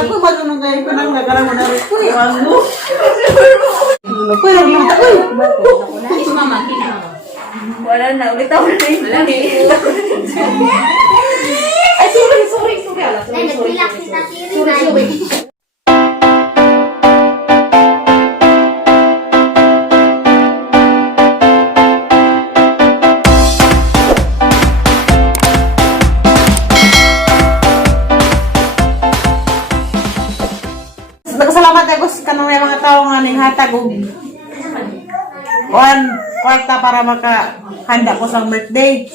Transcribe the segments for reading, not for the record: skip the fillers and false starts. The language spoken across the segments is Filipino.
Aku marunong kayo ko nang nagarang mo na rin ko eh. Ano? Ano ko yung luta ko eh. Kiss mama, kiss mama. Wala na, ulit ako na rin. Ay, sorry. Ala, Ay, nag-relax si Tati Rin. sorry. Nagkasalamat ako sa kanong mga tao nga ning hatag og kwarta para makahanda ko sa birthday.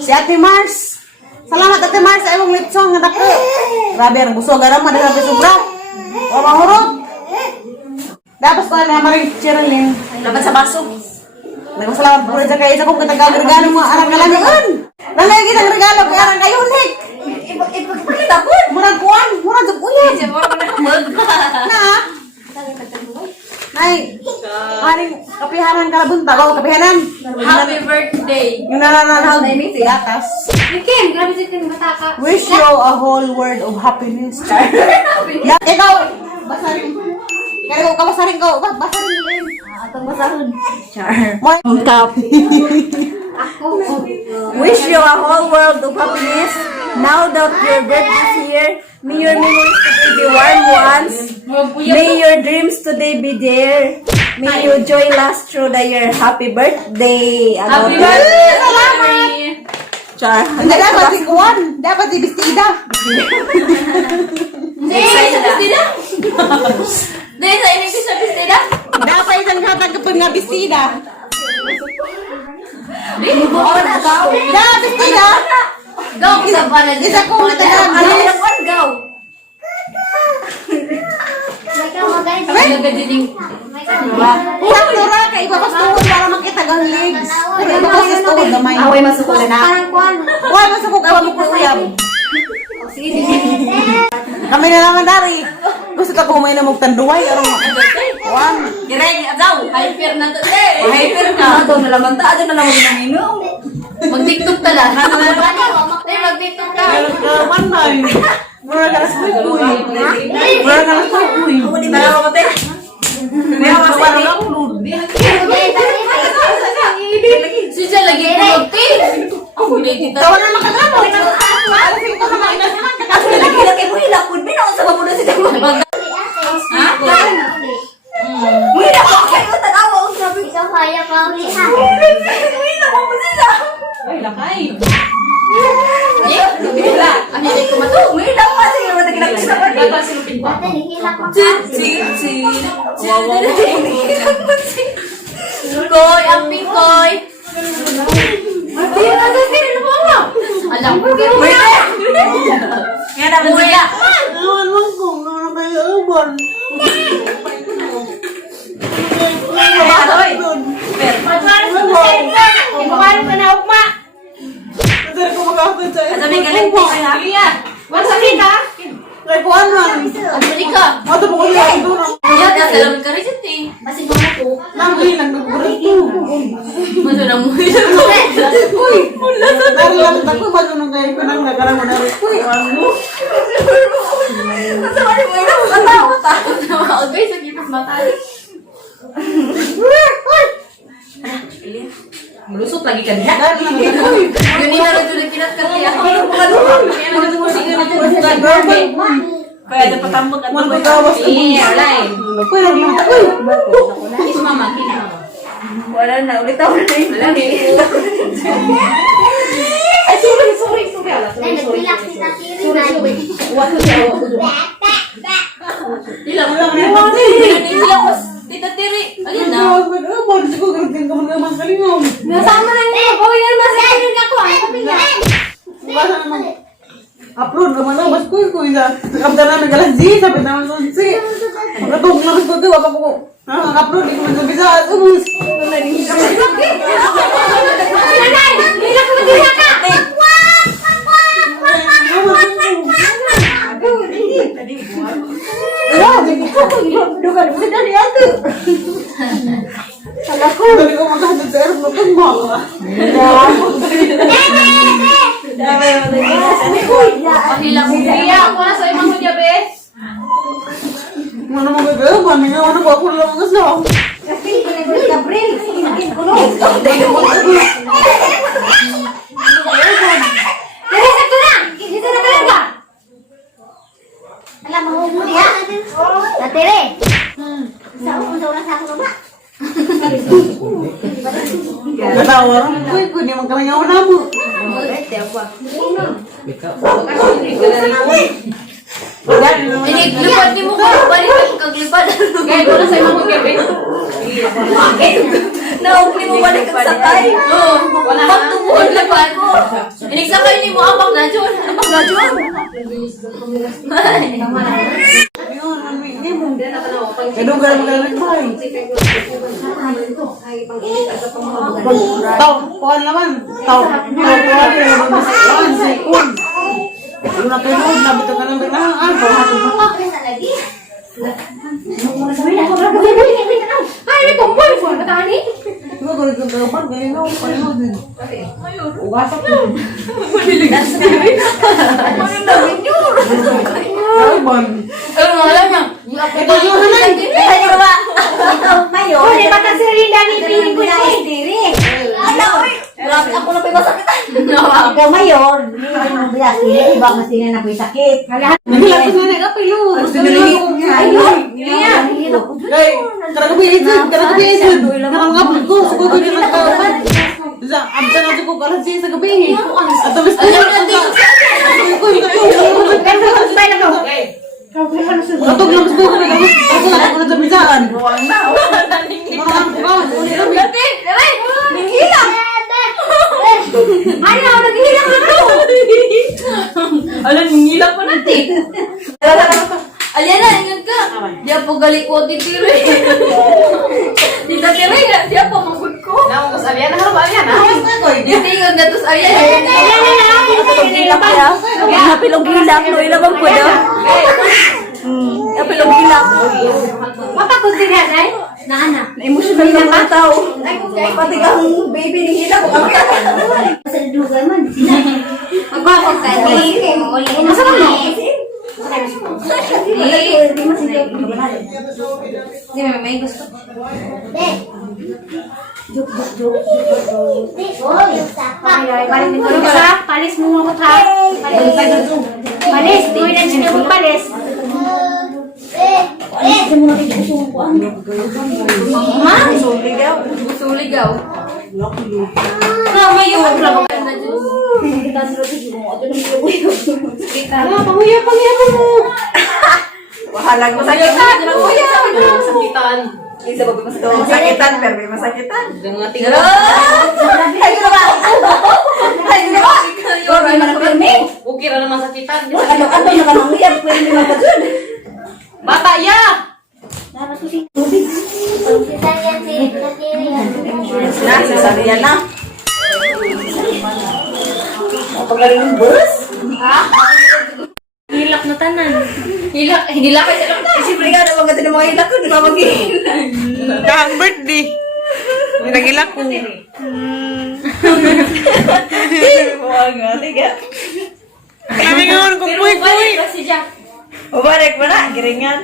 Si Ate Mars. Salamat Ate Mars sa imong litsong nga dako. Grabe ang busog ara man sa sobra. O mahurot. Dapat ko na maring Cherilyn. Laban sa baso. Nagpasalamat po rin sa kayo sa kong katagag-regalo mga arang kalangan. Nalagay kitang regalo kay arang kayunik. Ipagkita po. Murag kuwan, murag uyan. Na? Ay, aring kapihanan ka na bunta. Bago kapihanan. Happy birthday. Yung nananahal na ini, tigatas. Kim, grabe si Kim, mataka. Wish you a whole world of happiness. Ya, ikaw, basarin. Kaya ko basarin ko. Basarin din. Atong basarin. Char. Ungkap. Wish you a whole world of happiness. Now that your birthday is here, may your memories today be warm ones. May your dreams today be there. May your joy last through the year. Happy birthday. Happy birthday! Salamat! Char. Hindi dapat si Kuwan. Dapat si Bistida. Bistida? Dahil sa inyo sa Bistida? Dapat isang hatag kapag nga Bistida. Dapat Bistida. Go! Isa pa na Isa ko matagal. Go. May ka magay. Nagadiling. Sakto ra kay ibabas tuhod para makita ang legs. Kaya ibabas tuhod gamay. Away masukol na. Parang kuwan. Kuwan masukog awa mo ko uyab. Sige. Kami na naman dari. Gusto ka kumay na magtanduay arong kuwan. Direk daw. Hyper na to. Hyper na. Ado na lamang ta. Ado na lamang ginaminom. Mag-tiktok ka lang. Mag-tiktok ka. Kuwan na. Mura ka na sa kuy. Mura ka na sa kuy. Ako di ba ako te? May awas ka na ulod. Sisa lagi kuloti. Ako na kita. Tawa na makagamo. Alfin ko na makita. Ako na laki mo hilapod. Binaon sa mamuno si Damo. Ha? Wala ko kayo tanawa. Sabi ko. Ikaw kaya ka ulit ha. Wala ko mo sila. Ay, lakay. Wala. Ang hindi ko mato. Wala ko kasi yung matagilang ko sa pati. Bata silupin ko. Ate, nihilak mo ka. Koy, ang pingkoy. Alam ko. Kaya naman sila. Awan man ko. Ano kayo ubon? Ipakain ka na ugma. Madali ko makakapit sa'yo. Sabi galing po kaya. Masakit ha? Kaya kuwan man. Ang balik ka. Mato mo ko yung ito na. Kaya kasi alam ka rin eh. Basig mo na po. Lagi lang nagburit ko. Mano na mo. Uy! Dari lang ako. Marunong kayo ko nang nagarang mo na rin ko. Ano? Sabi mo yun. Katawa. Takot na mga agay sa kipas matali. Malusot lagi ka niya. Dari lang ako. Yun yung naroon doon kinat ka niya. Kaya naman mo sige na ito. Kaya ada patambag at Wala ka gawas ka. Alay. Pero lang ako. Kiss mama, kiss mama. Wala na. Ulit ako na yun. Ay, sorry. Ala, Ay, nag-relax si Tati Rin. What was your Ilang ko. Tita Tiri. Ayun na. Baru ko gagawin ka mga kalingaw. Nasama na niyo. Gawin na naman sa akin ako. Ay, sabi nga. Basta naman. Upload naman ako. Bas ko isa. Kapta namin galas G. Sabi naman sa si. Pagkatong naman ko ito. Wapa ko. Upload. Hindi ko man sabi sa ubus. Nanay, nilak mo din ka. Dugan mo dari aku. Dali ko maghahatid sa aeroplano. Kung mga. Pahilang mo. Iya, ako na sa imang mo diabetes. Mana mo gagawan? Nga, ano ba ako lang ang asaw? Tere, sakto na! Dito na talaga! Alam mo, huli ha? Tere! Sa ulang sa ako ba? Katawar ko, di man kalangaw na mo. Lipad ni mo ko. Balik kag lipad. Kaya ko na sa imong mo diabetes. Naugli mo balik ang sakay. Pagtungkol lipad ko. Inisakay ni mo abang na Jun. Abang na Jun. Kadung ka naman kalangaw. Tau, kuhan naman. Tau, kuhan sikun. Yung nakinuod na bito ka ng binahan. Pahatod mo. Ay, may kumpul po! Katani? Diba ko rin kong kagapan, ganyan ako, palinod din. Ugasak ko. Ay, ban. Ano alam niya? Ito yung hanay. Ay, di ba? Mayo. Oh, di ba kasi rin dami piling ko na diri? Ala, oy. Grabe ako na pa masakitan. Ikaw mayor, hindi mo bilas. Iba mas din na po sakit. Nagilak ko na nagapilo. Gusto nila yung Ayun! Kay, karang biisid, karang biisid. Karang ngapil ko, suko ko yung nagkawan. Amsa na ko kalas siya sa gabi. At tapos ko Katog lang gusto ko na gawin. Ako na ako na sa bisaan. Marang ko ka. Ninghilang. Ano? Naghihilang ako! Alam, nangilap pa natin. Alyan na, ingat ka. Di ako galikot ni Tire. Dito Tire, di ako magod ko. Naman ko sa Alyan na harap Alyan, ha? Itingog na to sa Alyan. Pilong gilang. Napilong gilang. No, ilabang ko daw. Napilong gilang. Mapakot din yan, ay? Naana. Na-emotional na mga tao. Pati kang baby ni Hila ko kami. Sa dugan man. Magwapag ka. Masama mo? Hindi, may gusto. Palis mo mo ta. Palis, di mo na siya mo palis. Ha? Suligaw. Suligaw. Mama yun. Panguya mo. Wahalag masakitan. Sakitan. Isa ba masakitan? Pero may masakitan. Mga tingala. Ay, yun ba? Ay, yun ba? Ay, man ang pirmi. Okay ra naman sakitan. Ano na kanang uyab? Pwede naman ka dun. Bata ya. Sasariyan na. Pagaling ng bus? Hilak na tanan. Hilak kay sa lang. Siyempre nga, naman ganda ng mga hilak ko. Di ba mag-ihin? Kahang birthday. Nagilak ko. Mga nga, tiga. Kami nga kung kuy-kuy. Si Jack. Ubarek mo na, giringan.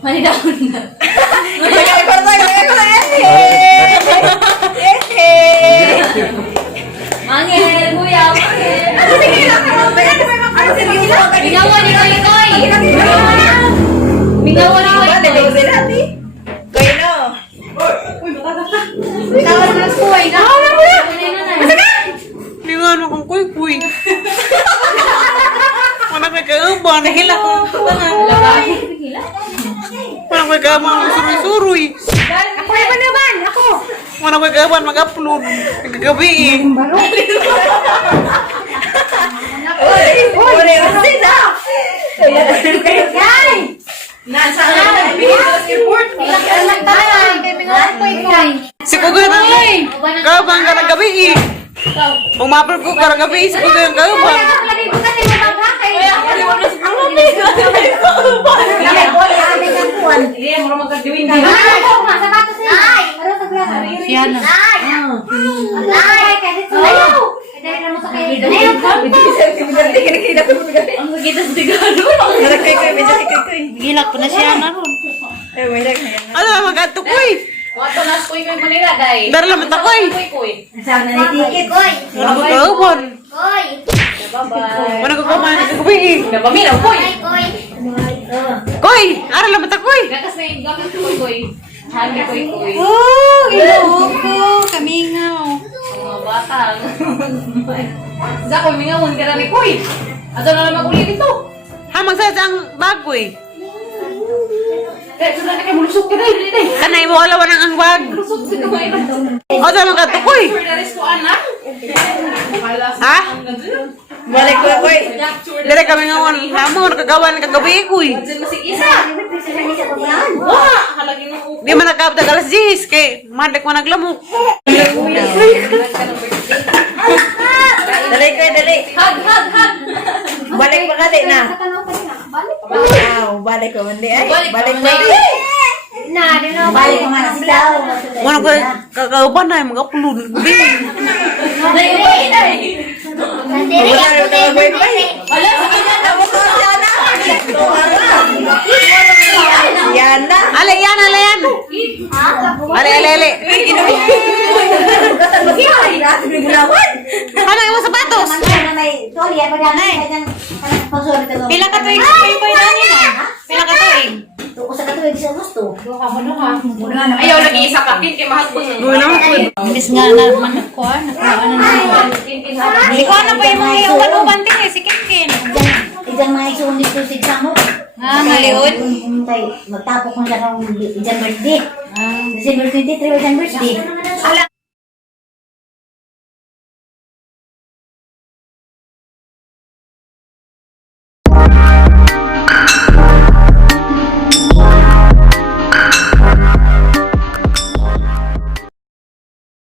Mani daon na. Kaya ko na, kaya ko na. Mangel, kuya, mangel. Sige lang, ano sige lang? Mingawan ni Koy Koy. Mingawan ni Koy Koy. Kayo na. Mingawan ni Koy. Nahawan mo na. Lingan mo kung kuy-kuy. Mana kay kauban. Nagilak ko. Mana kay kauban. Suruy-suruy. Ako naman naman! Ako! Mana kay kauban mag-upload. Nagagabi eh. Uy, sila. Guy! Nasa na. Binigyan sa airport. Ilang ka lang tayo! Kay Mingawan ko ikaw! Si Kugoy na. Kauban ka nagabi eh. Kung mapal ko ka nagabi si Kugoy ang kauban. Lagi ko kasi mabagha kay... Kaya ako di mo na sa Hindi, mo magkagawin ka. Ako nga, sapatos niya! Ay! Ano sa grasa? Siya na. Ay! Ay! Kasi sa'yo! Dahil na mo sa kayo Ang magkita sa tigado. Gilak po na siya na ron. Ano magato koy? Wato na kuy kuy Manila day. Dar lamat akoy. Kuy kuy. Saan na ni ticket? Koy! Wala ko kaupon. Koy! Bye-bye. Wala ko kumain sa gabi. Napaminaw kuy. Ay, Koy! Koy, ara lamat akoy. Gakas na yung gakas kuy kuy. Hagi kuy kuy. Oh, inuog ko. Kamingaw. Mga bata. Sa ko mingawon ka ni kuy. Ato na naman ulit ito. Hamang sa ang bagoy. Kaya sudah na kay bulusok ka dai dai. Kanay mo alawan ang bag. Bulusok sa kamay na. O sa mga tukoy. Pwede ko anak. Ha? Balik ko, koy. Dire kami ngawan. Hamon kagawan kagabi koy. Masig isa. Wah, halagin mo. Di man nagkabta alas 10 kay madek man naglamok. Dali, koy, dali. Hug, hug, hug. Balik pa kali na. Wow, balik ko mandi ay. Balik mo di. Balik ko man si Tao. Wala ko kagauban na mga pulun. Di. Dai, dai, dai. Natiri, Wala rin na boy boy. Ala, sa kanya na. Yan na. Ale yan, ale yan. Ale, ale, ale. Ano yung sapatos? Pila ka tuig boy boy nani na? Pila ka tuig? Ayaw lagi isa ka kin kay mahal ko. Wala ko. Imbis nga na manakuha, nakuha na. Hindi ko na pa yung mga iuban-uban din eh, si Kinkin. Ijan mga isuon dito si Samo. Ah, maliod. Magtapok ko na ng ijan birthday. December 23, ijan birthday.